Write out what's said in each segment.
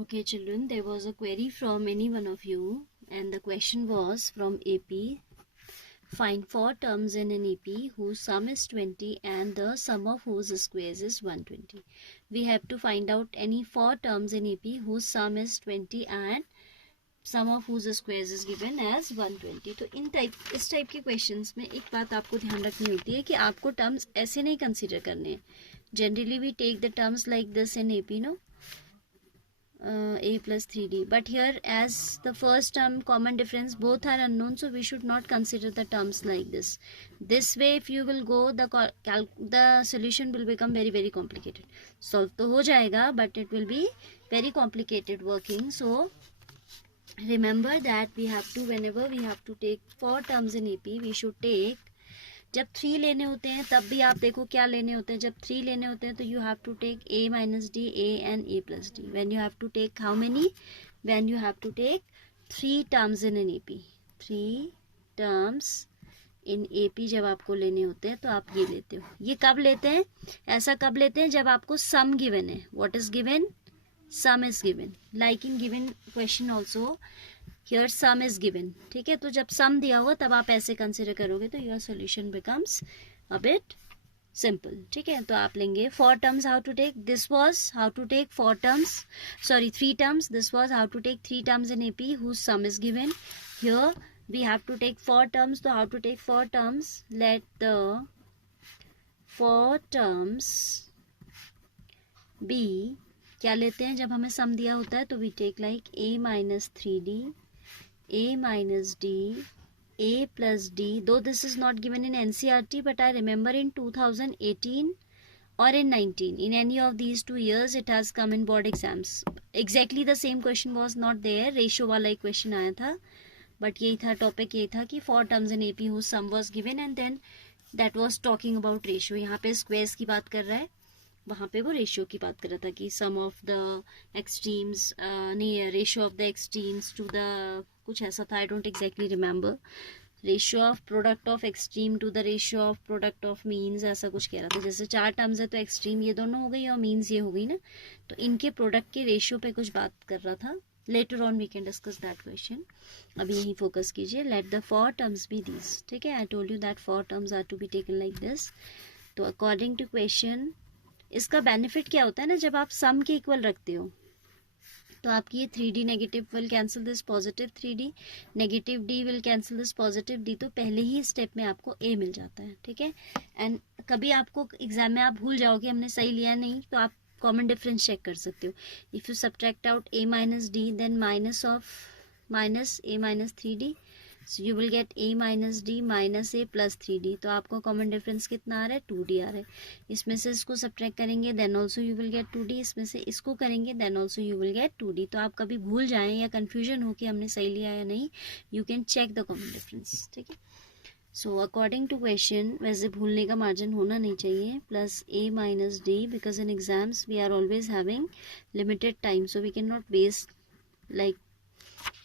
Okay, children, there was a query from any one of you, and the question was from AP. Find four terms in an AP whose sum is 20 and the sum of whose squares is 120. We have to find out any four terms in AP whose sum is 20 and sum of whose squares is given as 120. तो इस type के questions में एक बात आपको ध्यान रखनी होती है कि आपको टर्म्स ऐसे नहीं कंसीडर करने हैं. Generally we take the terms like this in AP, no? A plus 3D, but here as the first term common difference both are unknown, so we should not consider the terms like this way. If you will go, the solution will become very complicated. Solve तो हो जाएगा, but it will be very complicated working. So remember that we have to, whenever we have to take four terms in AP, we should take, जब 3 लेने होते हैं तब भी आप देखो क्या लेने होते हैं. जब 3 लेने होते हैं तो you have to take a minus d, a and a plus d. When you have to take how many? When you have to take 3 terms in an AP. 3 terms in AP जब आपको लेने होते हैं तो आप ये लेते हो. ये कब लेते हैं, ऐसा कब लेते हैं? जब आपको sum given है. What is given? Sum is given. Like in given question also, here sum is given. ठीक है, तो जब sum दिया हुआ तब आप ऐसे कंसिडर करोगे तो your solution becomes a bit simple. ठीक है, तो आप लेंगे four terms. How to take? This was how to take 4 terms, sorry 3 terms. This was how to take 3 terms in AP whose sum is given. Here we have to take 4 terms. So how to take 4 terms? Let the 4 terms be, क्या लेते हैं जब हमें सम दिया होता है तो we take like a minus 3d, a minus d, a plus d. Though this is not given in NCERT, but I remember in 2018 or in 19, in any of these 2 years it has come in board exams. Exactly the same question was not there. Ratio वाला एक question आया था, but यही था topic, यही था कि 4 terms in AP whose sum was given and then that was talking about ratio. यहाँ पे स्क्वेयर्स की बात कर रहा है, वहाँ पे वो रेशियो की बात कर रहा था कि सम ऑफ द एक्सट्रीम्स, नहीं, ratio of the extremes to the कुछ ऐसा था. I don't exactly remember. Ratio of product of extreme to the ratio of product of means, ऐसा कुछ कह रहा था. जैसे 4 टर्म्स है तो एक्सट्रीम ये दोनों हो गई और मीन्स ये हो गई ना, तो इनके प्रोडक्ट के रेशियो पे कुछ बात कर रहा था. Later on we can discuss that question. अभी यही फोकस कीजिए. Let the 4 terms be these. ठीक है, I told you that 4 terms are to be taken like this. तो अकॉर्डिंग टू क्वेश्चन, इसका बेनिफिट क्या होता है ना, जब आप सम के इक्वल रखते हो तो आपकी ये 3d negative will cancel this positive 3d, negative d will cancel this positive d. तो पहले ही स्टेप में आपको a मिल जाता है. ठीक है, एंड कभी आपको एग्जाम में आप भूल जाओगे हमने सही लिया नहीं, तो आप कॉमन डिफरेंस चेक कर सकते हो. If you subtract out a minus d, then minus of minus a minus 3d, so you will get a minus d minus a plus 3d. तो आपको कॉमन डिफरेंस कितना आ रहा है? 2d आ रहा है. इसमें से इसको सब्ट्रैक्ट करेंगे then also you will get 2d, इसमें से इसको करेंगे then also you will get 2d. तो आप कभी भूल जाएं या कन्फ्यूजन हो कि हमने सही लिया या नहीं, you can check the common difference. ठीक है, सो अकॉर्डिंग टू क्वेश्चन, वैसे भूलने का मार्जिन होना नहीं चाहिए. Plus a minus d, because in exams we are always having limited time, so we can not waste like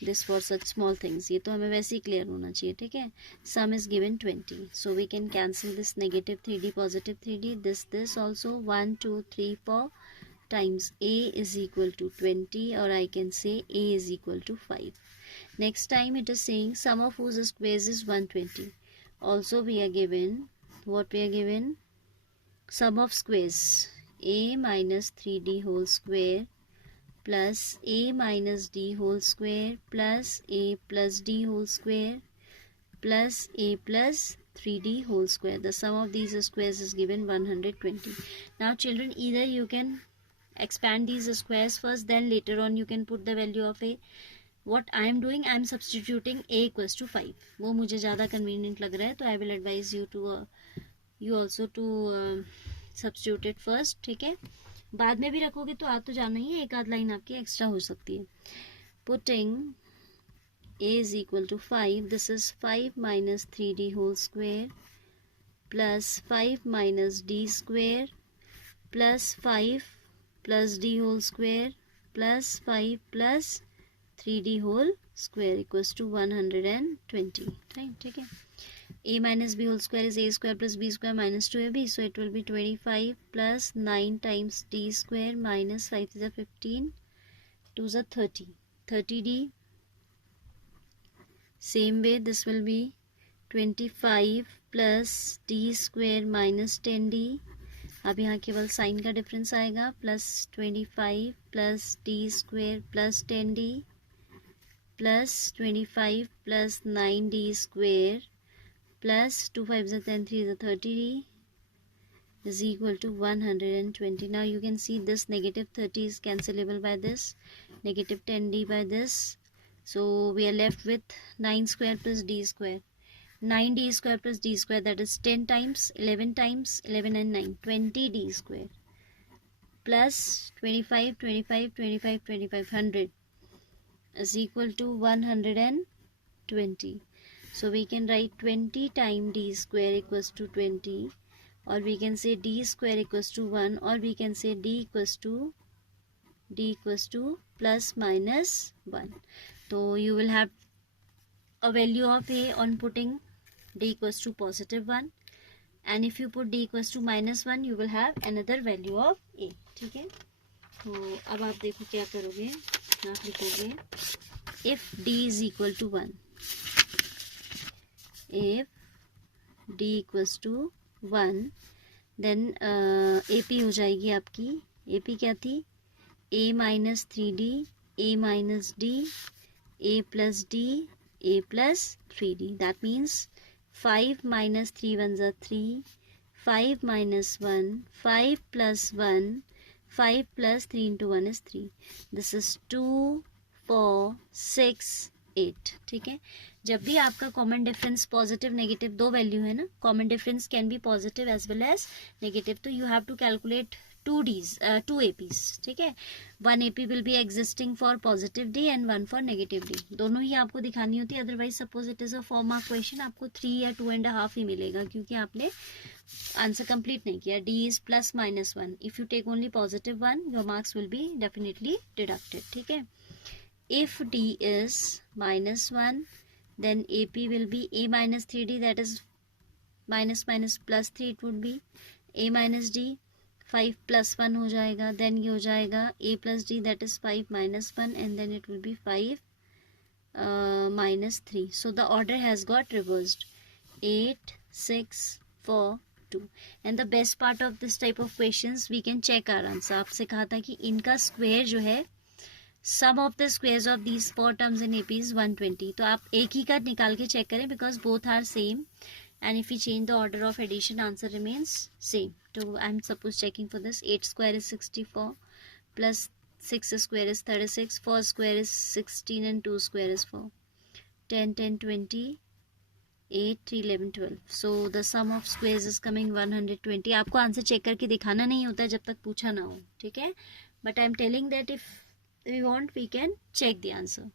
this for such small things. ये तो हमें वैसे ही क्लियर होना चाहिए. ठीक है, sum is given 20, so we can cancel this negative 3d positive 3d, this also 1 2 3 4 times a is equal to 20, or I can say a is equal to 5. Next time it is saying sum of whose squares is 120. Also we are given, what we are given, sum of squares a minus 3d whole square plus a minus d whole square plus a plus d whole square plus a plus 3d whole square. The sum of these squares is given 120. Now children, either you can expand these squares first, then later on you can put the value of a. What I am doing, I am substituting a equals to 5. वो मुझे ज़्यादा convenient लग रहा है, तो I will advise you to you also to substitute it first. ठीक है, बाद में भी रखोगे तो आ तो जाना ही है, एक आध लाइन आपकी एक्स्ट्रा हो सकती है. Putting a is equal to 5, this is 5 minus 3d whole square plus 5 minus d square plus 5 plus d whole square plus 5 plus 3d whole square equals to 120. Right? ठीक है, a minus b whole square is a square plus b square minus 2ab, so it will be 25 plus 9 times d square minus 5 is a 15 2 is 30, 30d. Same way this will be 25 plus d square minus 10d. अब यहाँ केवल sign का difference आएगा, plus 25 plus D square plus 10d plus 25 plus 9d square plus 2 5 is 10, 3 is 30d is equal to 120. Now you can see this negative 30 is cancelable by this, negative 10d by this. So we are left with 9 square plus d square. 9d square plus d square, that is 10 times 11 times 11 and 9, 20d square plus 25 25 25 25 100 is equal to 120. So we can write 20 times d square equals to 20, or we can say d square equals to 1, or we can say d equals to plus minus 1. So you will have a value of a on putting d equals to positive 1, and if you put d equals to minus 1 you will have another value of a. ठीक है, तो अब आप देखो क्या करोगे, आप लिखोगे if d is equal to 1, if d equals to 1 then AP हो जाएगी आपकी, AP क्या थी, a minus 3d, a minus d, a plus d, a plus 3d. That means 5 minus 3 ones are 3, 5 minus 1, 5 plus 1, 5 plus 3 into 1 is 3. This is 2, 4, 6, 8. ठीक है, जब भी आपका कॉमन डिफरेंस पॉजिटिव नेगेटिव दो वैल्यू है ना, common difference can be positive as well as negative, तो you have to calculate 2 APs. ठीक है, 1 AP will be existing for positive D and 1 for negative D. दोनों ही आपको दिखानी होती है, otherwise suppose it is a 4 mark question, आपको 3 या 2.5 ही मिलेगा, क्योंकि आपने आंसर कंप्लीट नहीं किया. D is plus minus 1. If you take only positive 1 your marks will be definitely deducted. ठीक है, if D is minus 1 then AP will be a minus 3D, that is minus minus plus 3, it would be a minus D. 5 plus 1 हो जाएगा, then ये हो जाएगा a plus d, that is 5 minus 1, and then it will be 5 minus 3. So the order has got reversed, 8 6 4 2. And the best part of this type of questions, we can check our answer. आपसे कहा था कि इनका square जो है, sum of the squares of these 4 terms in AP is 120. तो आप एक ही का निकाल के चेक करें, because both are same, and if we change the order of addition, answer remains same. So I'm suppose checking for this. 8 square is 64 plus 6 square is 36, 4 square is 16 and 2 square is 4, 10 10 20, 8 3 11 12. So the sum of squares is coming 120. आपको answer check करके दिखाना नहीं होता है जब तक पूछा ना हो, ठीक है, but I'm telling that if we want we can check the answer.